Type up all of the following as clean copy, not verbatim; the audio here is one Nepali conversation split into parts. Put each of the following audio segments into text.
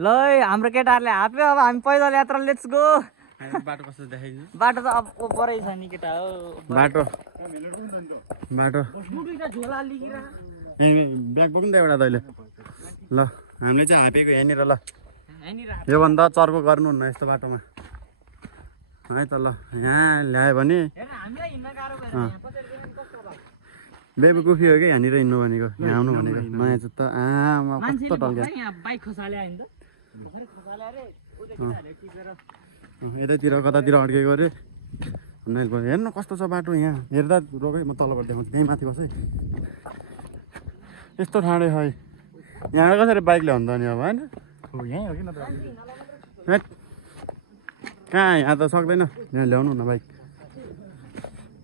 ल हाम्रो केटाहरूले हाप्यो अब हामी पैदल यात्रा लेट्स गो बाटो कस्तो देखाइदिनु बाटो त अब ओपरै छ नि केटा हो बाटो झोला लिगिरा ब्याग बोक्नु त एउटा दैले ल हामीले चाहिँ हाँपेको यहाँनिर ल योभन्दा चर्को गर्नुहुन्न यस्तो बाटोमा है त ल यहाँ ल्यायो भने बेबुकुफी हो कि यहाँनिर हिँड्नु भनेको यहाँ आउनु भनेको नयाँ जुत्ता आमा कस्तो टल्क्या यतैतिर कतातिर अड्केको अरे हेर्नु कस्तो छ बाटो यहाँ हेर्दा रोकै म तलबाट देखाउँछु त्यहीँ माथि बस है यस्तो ठाडै है यहाँ कसरी बाइक ल्याउनु त नि अब होइन यहीँ हो कि न कहाँ यहाँ त सक्दैन यहाँ ल्याउनु न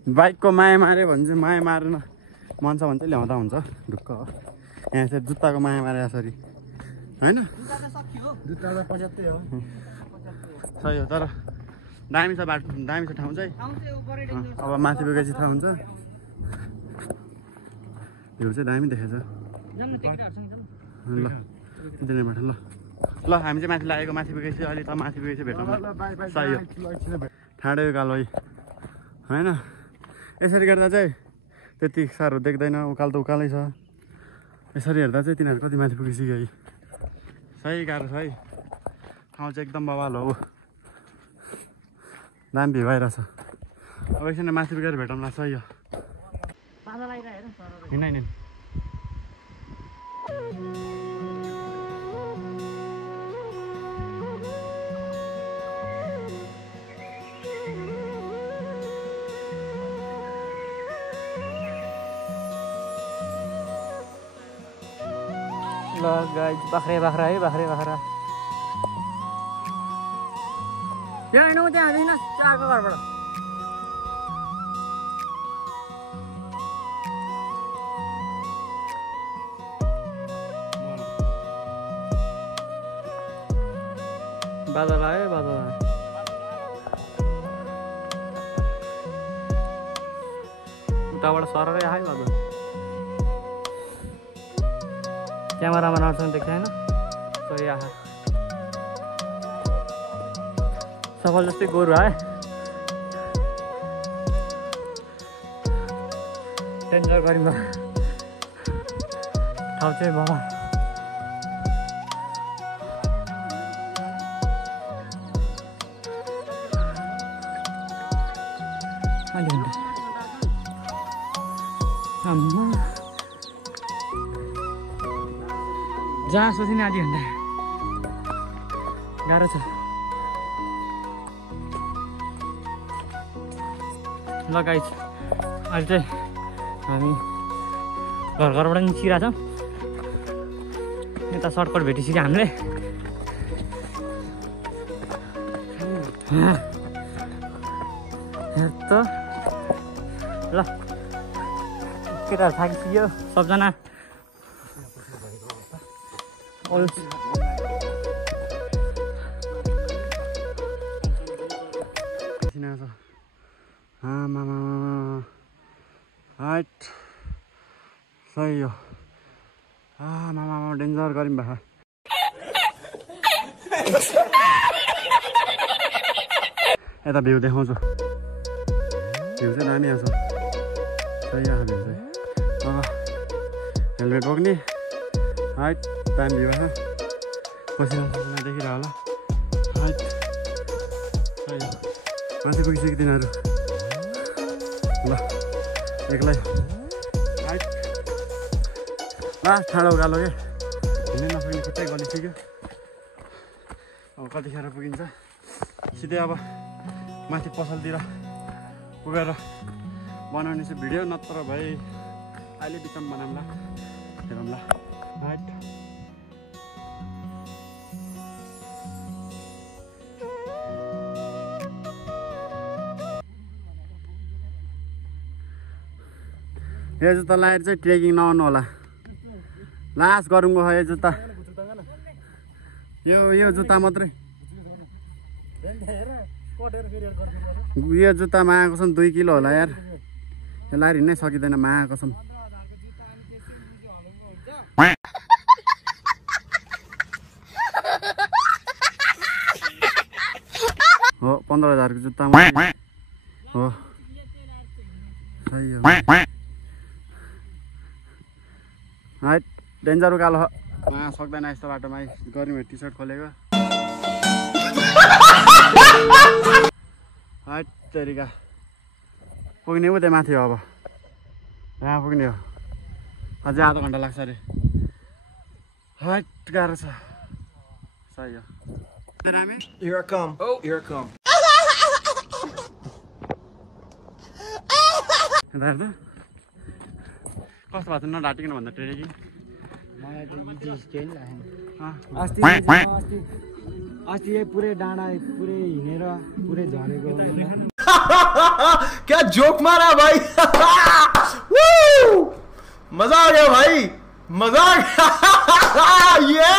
बाइकको माया माऱ्यो भने चाहिँ माया मारेन मन छ भने चाहिँ ल्याउँदा हुन्छ ढुक्क हो यहाँ चाहिँ जुत्ताको माया मारे यसरी होइन सही हो तर दामी छ बाटो दामी छ ठाउँ चाहिँ अब माथि पुगेपछि थाहा हुन्छ भ्यू चाहिँ दामी देखेछ ल दिने बाटो ल हामी चाहिँ माथि लागेको माथि पुगेपछि अहिले त माथि पुगेपछि भेटौँ सही हो ठाडै उकालो होइन यसरी गर्दा चाहिँ त्यति साह्रो देख्दैन उकालो त उकालै छ यसरी हेर्दा चाहिँ तिनीहरू कति माथि पुगिसक्यो है सही गाह्रो छ है ठाउँ चाहिँ एकदम बवाल हो दामी भ्यू आइरहेछ अब एकछिन माथि पुगेर भेटौँला सही हो हिँड ल गाइज बाख्रा है बाख्रा त्यहाँ हिँडौँ त्यहाँ हाल्दैन चारको घरबाट बादल आयो उताबाट सररै आयो बादल क्यामेरामा नर्सन देख्दैन सही आहा सफल जस्तै गोरु है डेन्जर गरिमा ठाउँ चाहिँ बाबा जहाँ सोच्ने आधी घन्टा गाह्रो छ ल गाइस अहिले चाहिँ हामी घरबाट निस्किरहेको छौँ यता सर्टकट भेटिसक्यो हामीले त ल केटाहरू थाकिसक्यो सबजना हाइट सही हो मामा डेन्जर गऱ्यौँ भा यता भ्यू देखाउँछु भ्यू चाहिँ दामी आउँछ सही आएको भ्यू चाहिँ हेलमेट बोक्ने हाइट दामी भ्यू छ पसिना देखिरह होला हाइट सही हो माथि पुगिसक्यो तिनीहरू ल एक्लै हाइट ला ठाडो उकालो के हिँड्नै नसक्ने खुट्टै गलिसक्यो अब कतिखेर पुगिन्छ सिधै अब माथि पसलतिर पुगेर बनाउने चाहिँ भिडियो नत्र भए अहिले बिचमा बनाउँला हेरौँला हाइट यो जुत्ता लगाएर चाहिँ ट्रेकिङ नआउनु होला लास्ट गरौँको यो जुत्ता यो जुत्ता मात्रै यो जुत्ता माया कसम 2 किलो होला यार यो लाएर हिँड्नै सकिँदैन माया कसम 15,000 को जुत्तामा हो सही हो हाइट डेन्जर उकालो सक्दैन यस्तो बाटोमा गर्मी टी सर्ट खोलेको हाइट तेरिका पुग्ने उतै माथि हो अब यहाँ पुग्ने हो अझै आधा घन्टा लाग्छ अरे हाइट गाह्रो छ सही हो Here I come. Oh, here I come. दाजु कस्तो भएको छ नढाटिकन भन्दा ट्रेकिङ अस्ति पुरै डाँडा पुरै हिँडेर पुरै झरेको क्या जोक मारा भाई मजा आ गया भाई मजा आ गया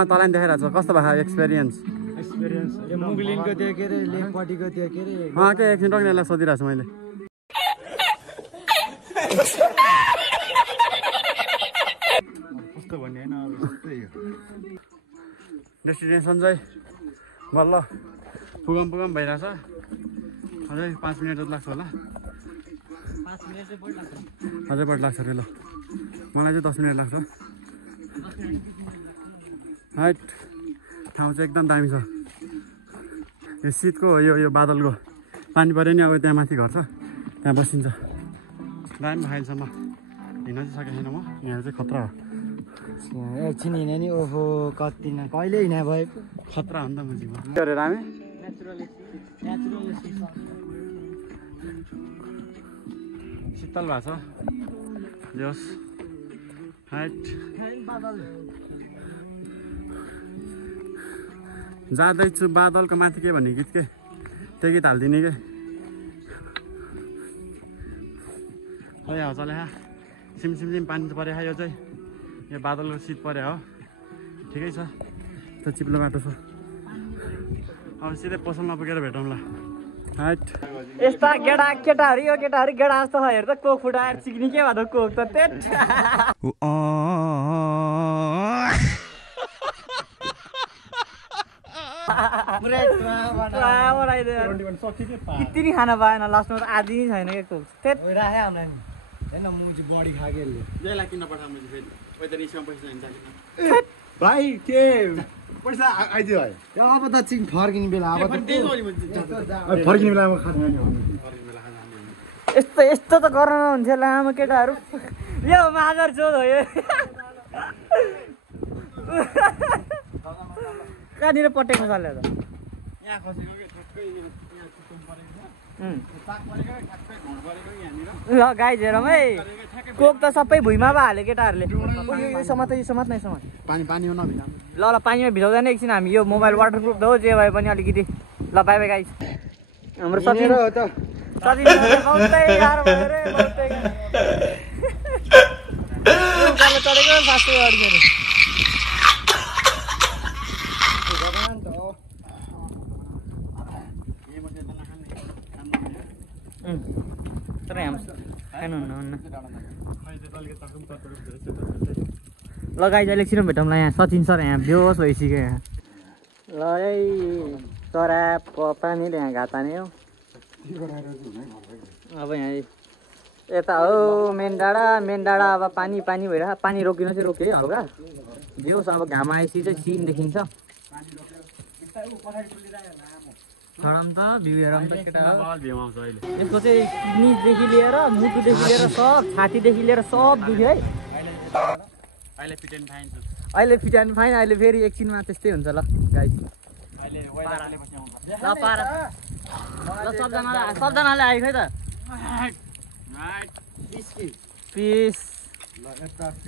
तँलाई पनि देखाइरहेको छ कस्तो भएको एक्सपिरियन्स मुगलिनको त्यो के अरे लेपट्टिको त्यो के अरे के एकछिन रोक्नेलाई सोधिरहेको छु मैले कस्तो भन्ने होइन डेस्टिनेसन चाहिँ बल्ल पुगम भइरहेछ अझै 5 मिनट जति लाग्छ होला अझै बढी लाग्छ अरे ल मलाई चाहिँ 10 मिनट लाग्छ हाइट ठाउँ चाहिँ एकदम दामी छ यो शीतको यो बादलको पानी पऱ्यो नि अब त्यहाँ माथि घर छ त्यहाँ बसिन्छ दामी खाइलसम्म हिँड्न चाहिँ सकेको छैन म यहाँ चाहिँ खतरा हो एकछिन हिँड्यो नि ओहो कति न कहिले हिँडे भयो खतरा हो नि त म जीवन के अरे रामे शीतल भएको छ जोस् हाइट जाँदैछु बादलको माथि के भन्ने गीत के त्यो गीत हालिदिने के खै हो चले सिम पानी पऱ्यो यो चाहिँ यो बादलको शीत पऱ्यो हो ठिकै छ त्यो चिप्लो बाटो छ अब सिधै पसलमा पुगेर भेटौँला हाइट यस्ता केटाहरू यो केटाहरू गेडा जस्तो छ हेर त कोक फुटाएर चिक्ने के भयो कोक त त्यट किति खाना पाएन लास्टमा त आधी नै छैन क्या कोक त्यट राखे हामीलाई हैन म चाहिँ बडी खाके जैलाई किन्न पठाउँ मैले फेरि पैसा रिसमा पैसा हिँड्छ भाई के पैसा आइदियो भाइ अब त चिङ फर्किने बेला अब फर्किने बेलामा खानु यस्तो त गर्न नहुन्थ्यो लामो केटाहरू यो मादर चोद हो यो कहाँनिर पटेको चल्यो त यहाँ खसेको के ठक्कै यहाँ चित्तम परेको छ ल गाई झेरमै कोक त सबै भुइँमा पो हाल्यो केटाहरूले समात नै समात पानी हो नभिजा ल पानीमा भिजाउँदैन एकछिन हामी यो मोबाइल वाटरप्रुफ त हो जे भए पनि अलिकति ल बाई बाई गाई हाम्रो सचिन बहुतै गाह्रो भयो रे बहुतै चढेको फास्टै अड्क्यो रे तर खानुहुन्न लगाइ जहिले एकछिन भेटौँला यहाँ सचिन सर यहाँ बेहोस भइसक्यो यहाँ ल है चरा पानीले यहाँ घाटा नै हो अब यहाँ यता हो मेन डाँडा अब पानी भइरहेको पानी रोकिन चाहिँ रोक्यो है हल्का बेहोस अब घाम आएपछि चाहिँ सिन देखिन्छ हेरौँ त भ्यू हेरौँ त केटा यसको चाहिँ किडनीदेखि लिएर मुटुदेखि लिएर सब छातीदेखि लिएर सब दुख्यो है अहिले फिट एन्ड फाइन अहिले फेरि एकछिनमा त्यस्तै हुन्छ ल गाइस ल पारा ल सबजनाले आयो खै त पिस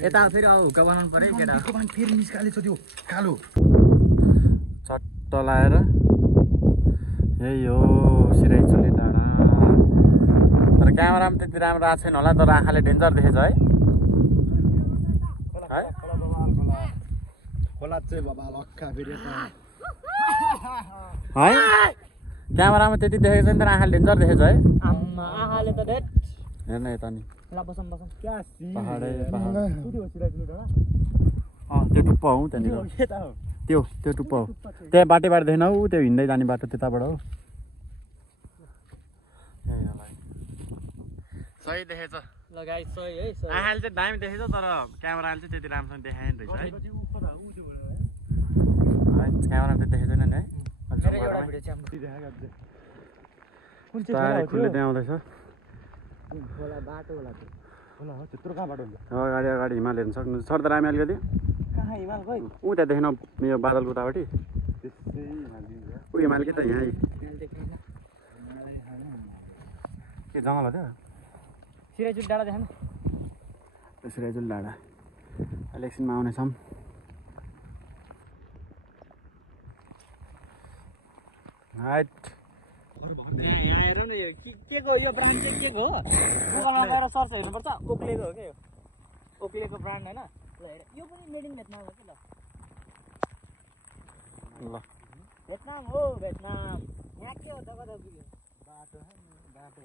यता फेरि अब हुक्का बनाउनु पर्यो केटा फेरि निस्कालेछ त्यो कालो चट्ट लाएर यही हो सिराइचोले डाँडा तर क्यामेरामा त्यति राम्रो आएको छैन होला तर आँखाले डेन्जर देखेछ है खोला चाहिँ बाबा लक्का फेरि है क्यामेरामा त्यति देखेको छैन तर आँखाले डेन्जर देखेछ है आमाले त डेट हेर्न यता नि ल बसौँ बसौँ पहाडै पहाड त्यो टुप्पो हौ त्यहाँनिर त्यो टुप्पो हो त्यहाँ बाटोबाट देखेन हौ त्यो हिँड्दै जाने बाटो त्यताबाट हो सही देखेछ ल गाइस सही है सही आँखाले चाहिँ दामी देखेछ तर क्यामेराले चाहिँ त्यति राम्रोसँग देखाएन रहेछ है क्यामेराले त देखेको छैन नि है मेरो एउटा भिडियो चाहिँ तारे खुल्ले त्यहाँ आउँदैछ होला बाटो होला त्यो होला हो त्यत्रो कहाँबाट हुन्छ अगाडि अगाडि हिमाल हेर्न सक्नुहुन्छ सर्दा रामी अलिकति कहाँ हिमाल खै ऊ त्यहाँ देखेन यो बादलको उतापट्टि त्यसै हिमाल दिन्छ ऊ हिमाल कि त यहाँ के जङ्गल हो त्यो सिराइचुट डाँडा देखाउनु सिराइचुट डाँडा अहिले एकछिनमा आउनेछौँ हाइट यहाँ हेर न यो के को यो ब्रान्ड चाहिँ के को हो गुगलमा गएर सर्च हेर्नुपर्छ ओक्लेको हो क्या यो ओक्लेको ब्रान्ड होइन ल हेर यो पनि मेड इन भेटनाम हो कि ल भेटनाम हो भेटनाम यहाँ के हो त कता पुग्यो बाटो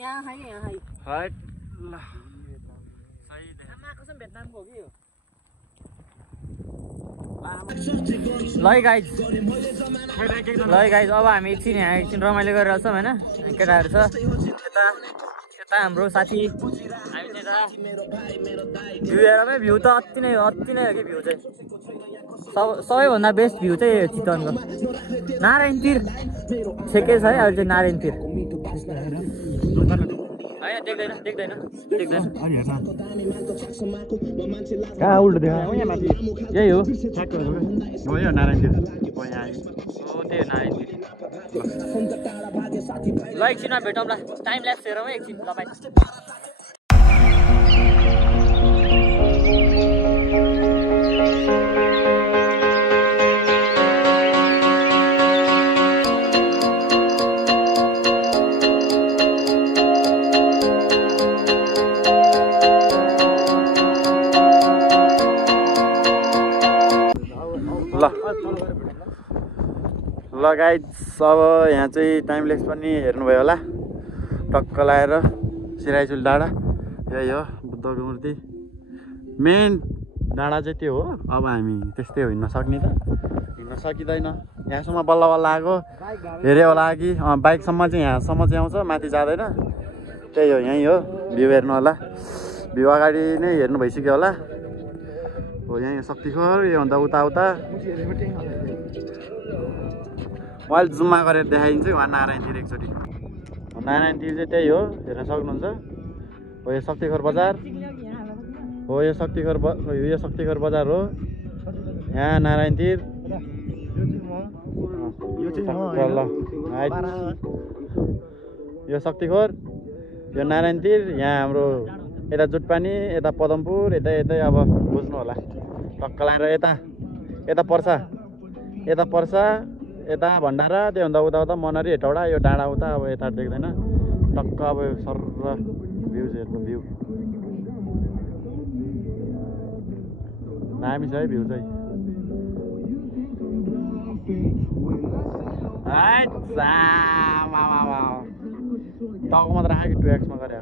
यहाँ है यहाँ है हाइट ल सही देखा आमा कसम भेटनामको हो कि यो ल गाइज अब हामी एकछिन यहाँ एकछिन रमाइलो गरेर छौँ होइन केटाहरू छ यता हाम्रो साथी हामी चाहिँ भ्यू हेरमै भ्यू त अति नै हो कि भ्यू चाहिँ सबैभन्दा बेस्ट भ्यू चाहिँ चितवनको नारायण तिर ठिकै छ है अहिले चाहिँ नारायण तिर होइन देख्दैन कहाँ उल्टो देखा यही हो गयो नारायणतिर हो त्यही हो नारायण तिर ल एकछिनमा भेटौँ ल टाइम ल्याप्स हेरौँ है एकछिन ल बाई ल गाइस अब यहाँ चाहिँ टाइम लेक्स पनि हेर्नुभयो होला टक्क लाएर सिराइचुल डाँडा यही हो बुद्धको मूर्ति मेन डाँडा चाहिँ त्यो हो अब हामी त्यस्तै हो हिँड्न सक्ने त हिँड्न सकिँदैन यहाँसम्म बल्ल बल्ल आएको हेऱ्यो होला कि बाइकसम्म चाहिँ यहाँसम्म चाहिँ आउँछ माथि जाँदैन त्यही हो यहीँ हो भ्यू हेर्नु होला भ्यू अगाडि नै हेर्नु भइसक्यो होला हो यहीँ शक्तिखोर योभन्दा उता मैले जुम्मा गरेर देखाइदिन्छु उहाँ नारायणतिर एकचोटि नारायणतिर चाहिँ त्यही हो हेर्न सक्नुहुन्छ हो यो शक्तिखोर बजार हो यो शक्तिखोर बजार हो यहाँ नारायणतिर ल यो शक्तिखोर यो नारायणतिर यहाँ हाम्रो यता जुटपानी यता पदमपुर यतै अब बुझ्नु होला टक्क लाएर यता पर्छ यता भण्डारा त्योभन्दा उता मनरी हेटौडा यो डाँडा उता अब यता देख्दैन टक्क अब सर भ्यू हेर्नु भ्यू दामी छ है भ्यू चाहिँ टाउको मात्र राखेँ कि 2x मा गरे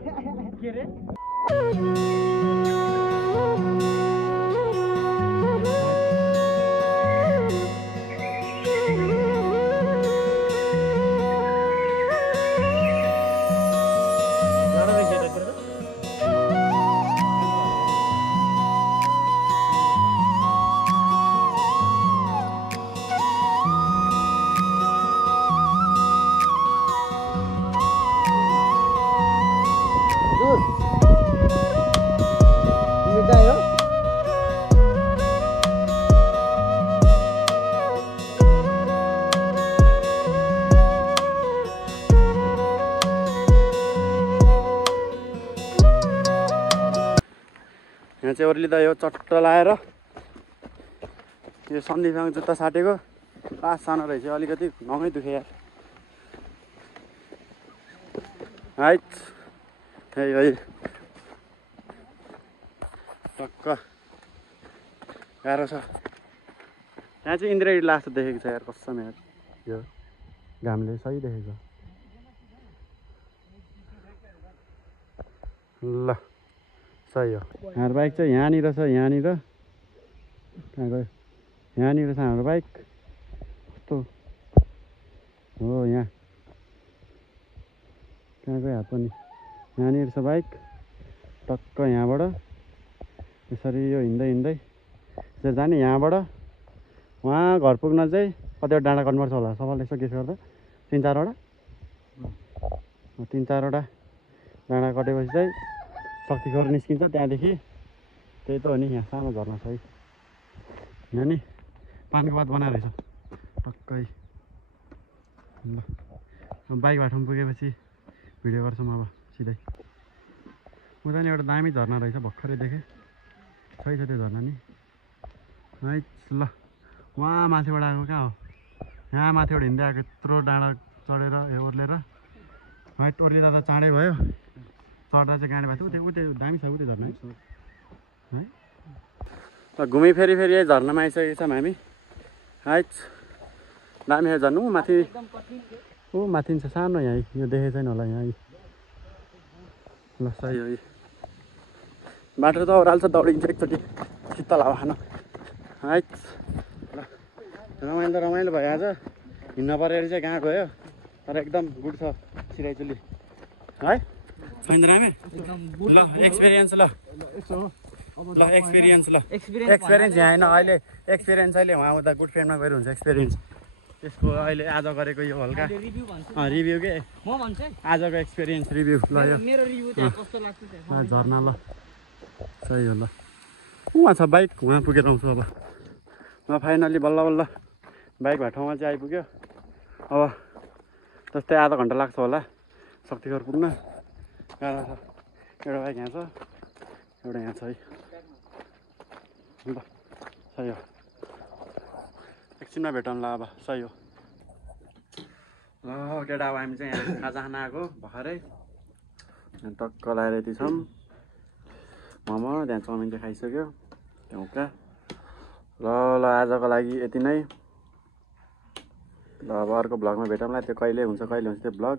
यहाँ चाहिँ ओर्लिँदा यो चट्ट लाएर यो सन्धिसँग जुत्ता साटेको लास सानो रहेछ अलिकति नङै दुखे यार हाइट है टक्क गाह्रो छ यहाँ चाहिँ इन्द्रगिरी लास्ट देखेको छ यार कसम यार यो घामले सही देखेको ल सही हो। हाम्रो बाइक चाहिँ यहाँनिर छ, यहाँनिर कहाँ गयो, यहाँनिर छ हाम्रो बाइक। कस्तो हो यहाँ, कहाँ गयो हात पनि, यहाँनिर छ बाइक टक्क यहाँबाट यसरी यो हिँड्दै हिँड्दै यसरी जाने। यहाँबाट वहाँ घर पुग्न चाहिँ कतिवटा डाँडा कट्नुपर्छ होला सबैले यसो गेस गर्दा, 3-4वटा 3-4वटा डाँडा कटेपछि चाहिँ शक्तिखोर निस्किन्छ। त्यहाँदेखि त्यही त हो नि, यहाँ सानो झर्ना छ है, यहाँ नि पानको बात बनाएर रहेछ टक्कै। ल अब बाइक बाटोमा पुगेपछि भिडियो गर्छौँ अब सिधै। उता नि एउटा दामी झर्ना रहेछ भर्खरै देखेँ, सही छ त्यो झर्ना नि है। ल वहाँ माथिबाट आएको कहाँ हो, यहाँ माथिबाट हिँड्दै आएको यत्रो डाँडा चढेर ओर्लेर है, ओर्लिँदा त चाँडै भयो, चढ्दा चाहिँ गाडी भएको थियो। उतै दामी छ उतै झर्ना है। ल घुमी फेरि यही झर्नामा आइसकेको छौँ हामी है। दामी छ झर्नु माथि, ऊ माथि छ सानो यहाँ, यो देखेको छैन होला यहाँ। ल सही हो। बाटो त ओह्राल्छ, दौडिन्छ एकचोटि शीतल हावा खानु है। ल रमाइलो त रमाइलो भयो आज, हिँड्न परेर चाहिँ कहाँ गयो, तर एकदम गुड छ सिराइचुली है। हामी ल एक्सपिरियन्स, ल एक्सपिरियन्स, ल एक्सपिरियन्स यहाँ होइन अहिले, एक्सपिरियन्स अहिले उहाँ उता गुड फ्रेन्डमा गएर हुन्छ एक्सपिरियन्स। त्यसको अहिले आज गरेको यो हल्का रिभ्यू के म भन्छु आजको एक्सपिरियन्स रिभ्यू। ल यो मेरो रिभ्यू त्यहाँ कस्तो लाग्छ त्यहाँ झर्ना। ल सही हो। ल उहाँ छ बाइक, उहाँ पुगेर आउँछु अब। ल फाइनली बल्ल बल्ल बाइक भएको ठाउँमा चाहिँ आइपुग्यो। अब जस्तै आधा घन्टा लाग्छ होला शक्तिखोर पुग्न। गाह्रो छ, एउटा बाइक यहाँ छ, एउटा यहाँ छ है। ल सही हो, एकछिनमा भेटौँ ल अब। सही हो। ल केटा अब हामी चाहिँ यहाँ खाजा खान आएको भर्खरै, टक्क लगाएर यति छौँ। मोमो त्यहाँ चाउमिन चाहिँ खाइसक्यो त्यहाँका। ल ल आजको लागि यति नै। ल अब अर्को भ्लगमा भेटौँला। त्यो कहिले हुन्छ त्यो भ्लग,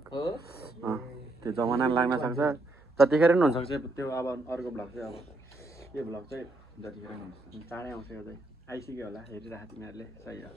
त्यो जमाना लाग्न सक्छ, जतिखेर पनि हुनसक्छ त्यो। अब अर्को भ्लग चाहिँ अब यो भ्लग चाहिँ जतिखेर पनि हुन्छ, चाँडै आउँछ यो चाहिँ, आइसक्यो होला हेरिरहेको तिमीहरूले। सही हो।